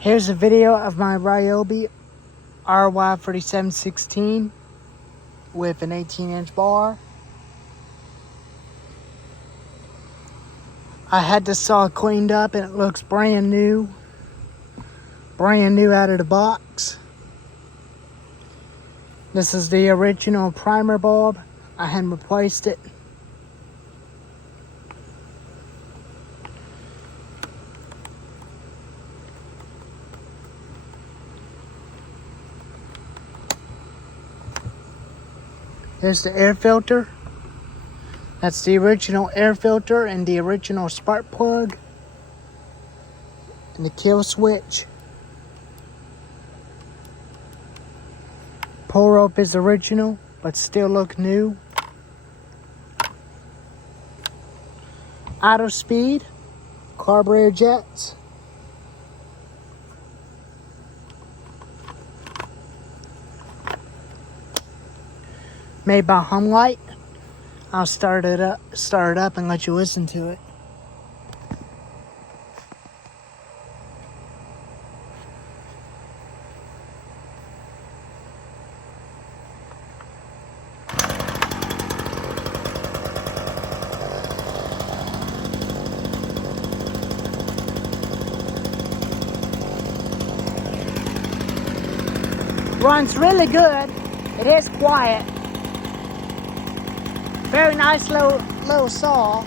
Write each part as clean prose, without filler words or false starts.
Here's a video of my ryobi RY3716 with an 18-inch bar. I had the saw cleaned up and it looks brand new out of the box. This is the original primer bulb. I hadn't replaced it. Here's the air filter. That's the original air filter and the original spark plug. And the kill switch. Pull rope is original, but still look new. Auto speed. Carburetor jets. Made by Humlight. I'll start it up and let you listen to it. Runs really good. It is quiet. Very nice little saw.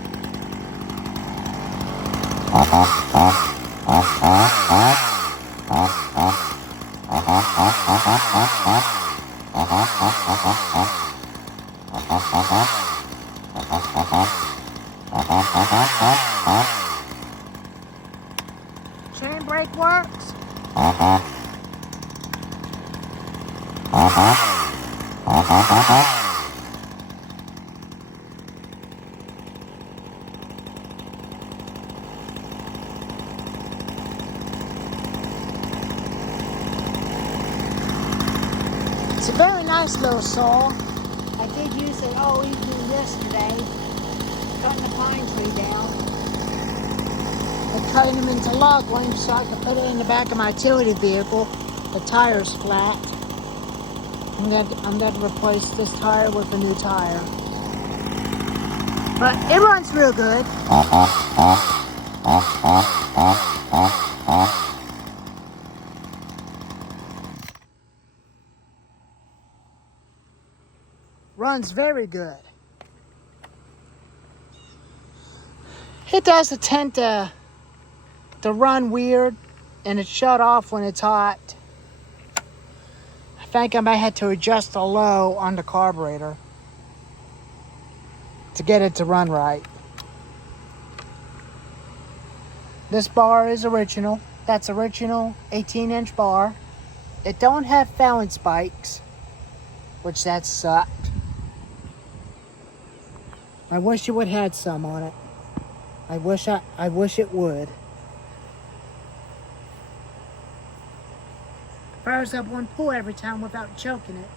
Chain brake works. It's a very nice little saw. I did use it all evening yesterday, cutting the pine tree down and cutting them into log lengths so I could put it in the back of my utility vehicle. The tire's flat. I'm going to replace this tire with a new tire. But it runs real good. Runs very good. It does tend to run weird, and it shut off when it's hot. I think I might have to adjust the low on the carburetor to get it to run right. This bar is original. That's original 18-inch bar. It don't have Fallon spikes, which that sucked. I wish it would have had some on it. I wish it would. Fires up one pull every time without choking it.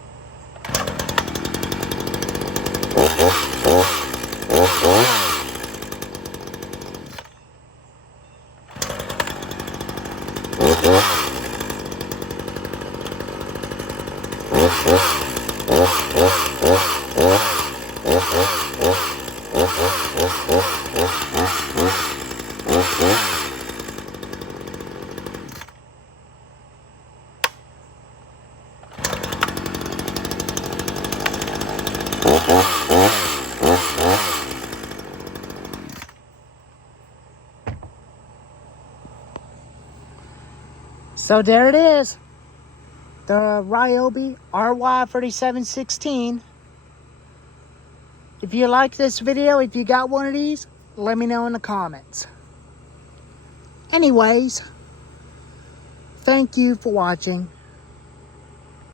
So there it is. The ryobi RY3716. If you like this video, if you got one of these, let me know in the comments. Anyways, thank you for watching.